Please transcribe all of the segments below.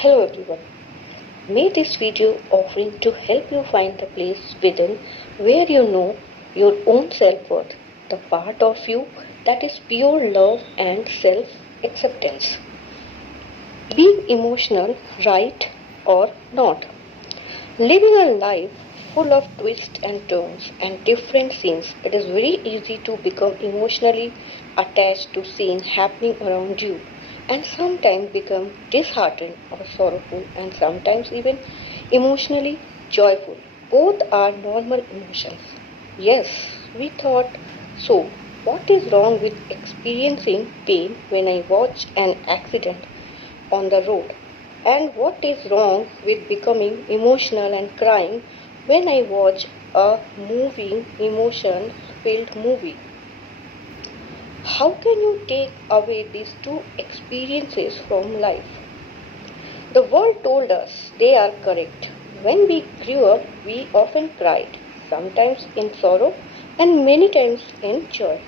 Hello everyone. May this video offering to help you find the place within where you know your own self-worth, the part of you that is pure love and self-acceptance. Being emotional, right or not. Living a life full of twists and turns and different scenes, it is very easy to become emotionally attached to scenes happening around you and sometimes become disheartened or sorrowful and sometimes even emotionally joyful. Both are normal emotions. Yes, we thought so. What is wrong with experiencing pain when I watch an accident on the road? And what is wrong with becoming emotional and crying when I watch a moving, emotion filled movie? How can you take away these two experiences from life? The world told us they are correct. When we grew up, we often cried, sometimes in sorrow and many times in joy.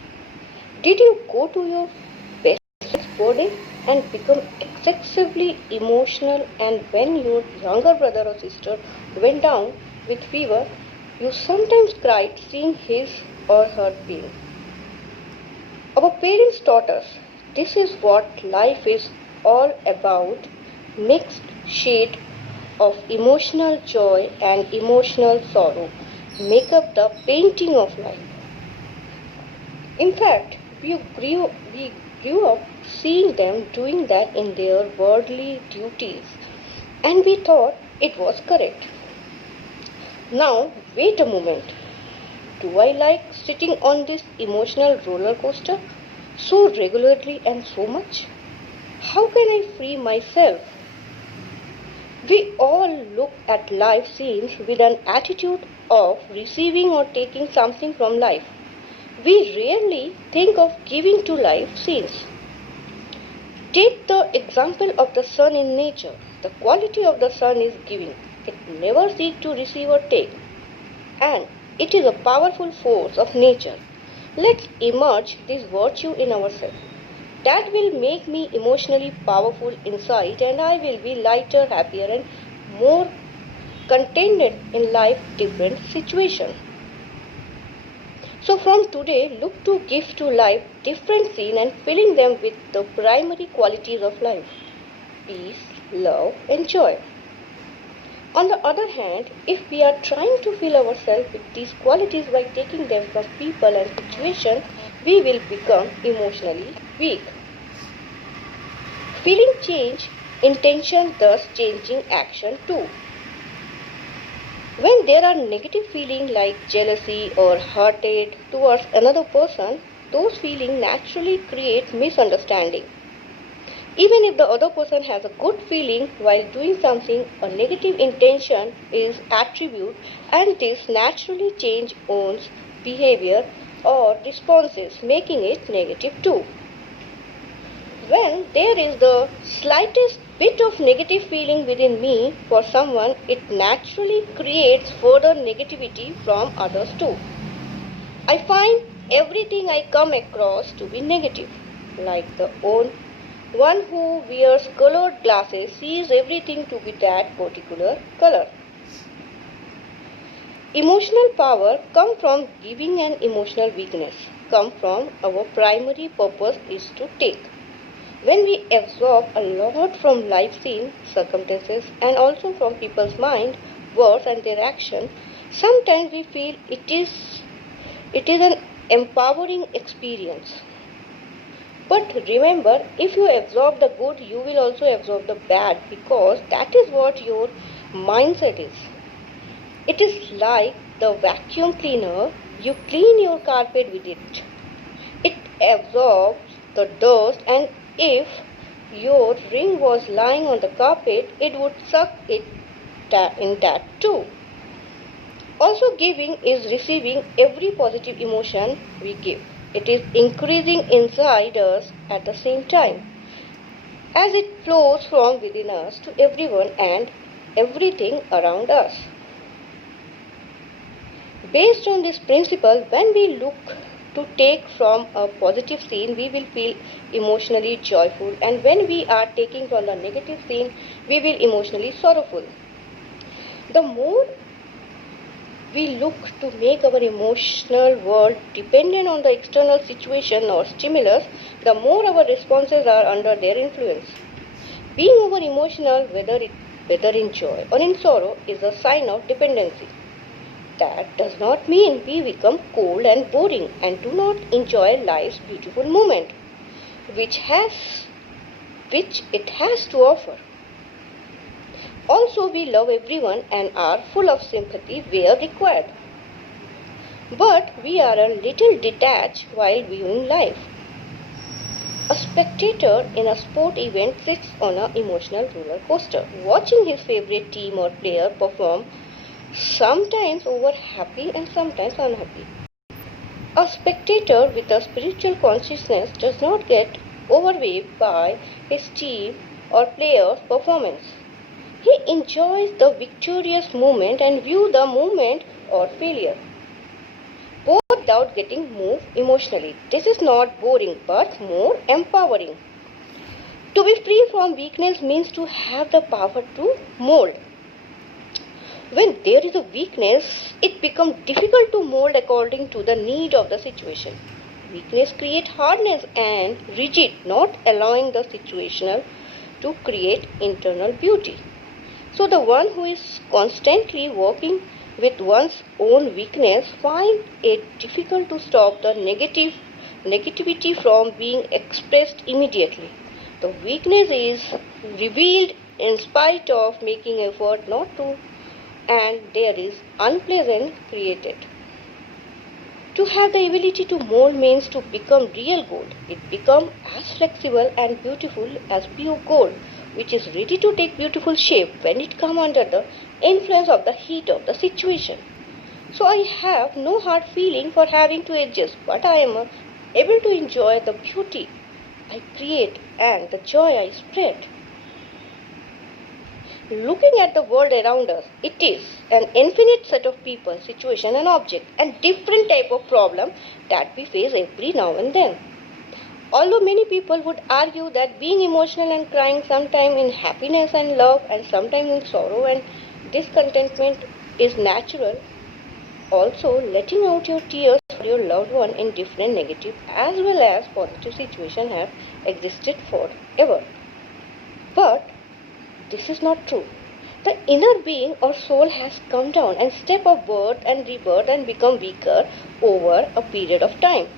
Did you go to your best friend's birthday and become excessively emotional, and when your younger brother or sister went down with fever, you sometimes cried seeing his or her pain? Our parents taught us this is what life is all about, mixed shade of emotional joy and emotional sorrow make up the painting of life. In fact, we grew up seeing them doing that in their worldly duties and we thought it was correct. Now, wait a moment. Do I like sitting on this emotional roller coaster so regularly and so much? How can I free myself? We all look at life scenes with an attitude of receiving or taking something from life. We rarely think of giving to life scenes. Take the example of the sun in nature. The quality of the sun is giving. It never seeks to receive or take. And it is a powerful force of nature. Let's emerge this virtue in ourselves. That will make me emotionally powerful inside and I will be lighter, happier and more contented in life different situations. So from today, look to give to life different scene and filling them with the primary qualities of life. Peace, love and joy. On the other hand, if we are trying to fill ourselves with these qualities by taking them from people and situations, we will become emotionally weak. Feeling change, intention thus changing action too. When there are negative feelings like jealousy or hatred towards another person, those feelings naturally create misunderstanding. Even if the other person has a good feeling while doing something, a negative intention is attributed and this naturally change one's behavior or responses, making it negative too. When there is the slightest bit of negative feeling within me for someone, it naturally creates further negativity from others too. I find everything I come across to be negative, like the one who wears colored glasses sees everything to be that particular color. Emotional power comes from giving and emotional weakness come from our primary purpose is to take. When we absorb a lot from life scene, circumstances and also from people's mind, words and their action, sometimes we feel it is an empowering experience. But remember, if you absorb the good, you will also absorb the bad because that is what your mindset is. It is like the vacuum cleaner, you clean your carpet with it. It absorbs the dust and if your ring was lying on the carpet, it would suck it in that too. Also, giving is receiving every positive emotion we give. It is increasing inside us at the same time as it flows from within us to everyone and everything around us. Based on this principle, when we look to take from a positive scene, we will feel emotionally joyful, and when we are taking from the negative scene, we will emotionally sorrowful. The more we look to make our emotional world dependent on the external situation or stimulus, the more our responses are under their influence. Being over emotional, whether in joy or in sorrow, is a sign of dependency. That does not mean we become cold and boring and do not enjoy life's beautiful moment, which it has to offer. Also, we love everyone and are full of sympathy where required. But we are a little detached while viewing life. A spectator in a sport event sits on an emotional roller coaster, watching his favorite team or player perform, sometimes over happy and sometimes unhappy. A spectator with a spiritual consciousness does not get overwhelmed by his team or player's performance. He enjoys the victorious moment and views the moment or failure, both without getting moved emotionally. This is not boring but more empowering. To be free from weakness means to have the power to mold. When there is a weakness, it becomes difficult to mold according to the need of the situation. Weakness creates hardness and rigid, not allowing the situational to create internal beauty. So the one who is constantly working with one's own weakness finds it difficult to stop the negativity from being expressed immediately. The weakness is revealed in spite of making effort not to, and there is unpleasant created. To have the ability to mold means to become real gold. It becomes as flexible and beautiful as pure gold, which is ready to take beautiful shape when it comes under the influence of the heat of the situation. So I have no hard feeling for having to adjust, but I am able to enjoy the beauty I create and the joy I spread. Looking at the world around us, it is an infinite set of people, situation and object and different type of problem that we face every now and then. Although many people would argue that being emotional and crying sometime in happiness and love and sometimes in sorrow and discontentment is natural, also letting out your tears for your loved one in different negative as well as positive situations have existed forever. But this is not true. The inner being or soul has come down and step of birth and rebirth and become weaker over a period of time.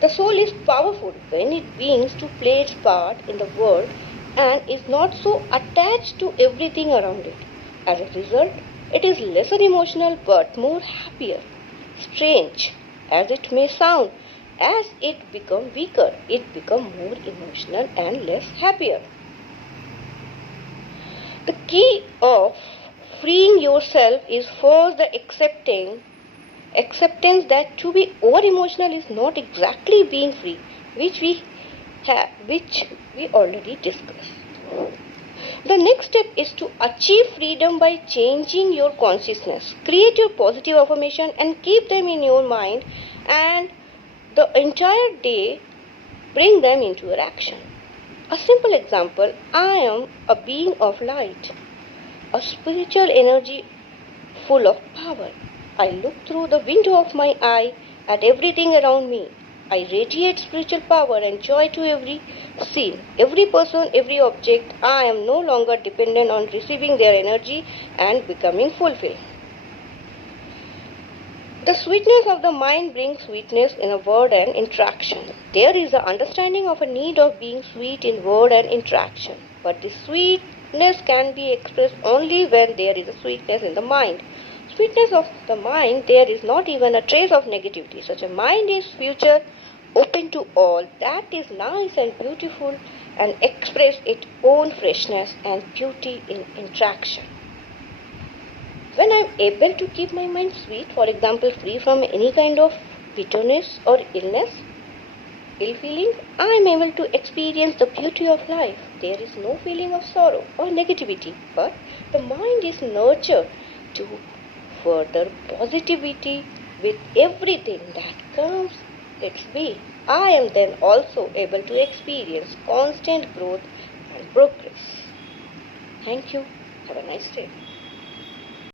The soul is powerful when it begins to play its part in the world and is not so attached to everything around it. As a result, it is less emotional but more happier. Strange as it may sound, as it becomes weaker, it becomes more emotional and less happier. The key of freeing yourself is first the acceptance that to be over emotional is not exactly being free, which we already discussed. The next step is to achieve freedom by changing your consciousness. Create your positive affirmation and keep them in your mind, and the entire day bring them into your action. A simple example, I am a being of light, a spiritual energy full of power. I look through the window of my eye at everything around me. I radiate spiritual power and joy to every scene, every person, every object. I am no longer dependent on receiving their energy and becoming fulfilled. The sweetness of the mind brings sweetness in a word and interaction. There is an understanding of a need of being sweet in word and interaction. But the sweetness can be expressed only when there is a sweetness in the mind. Sweetness of the mind, there is not even a trace of negativity. Such a mind is future open to all that is nice and beautiful and express its own freshness and beauty in interaction. When I am able to keep my mind sweet, for example, free from any kind of bitterness or illness, ill feeling, I am able to experience the beauty of life. There is no feeling of sorrow or negativity, but the mind is nurtured to further positivity with everything that comes Let's be. I am then also able to experience constant growth and progress. Thank you. Have a nice day.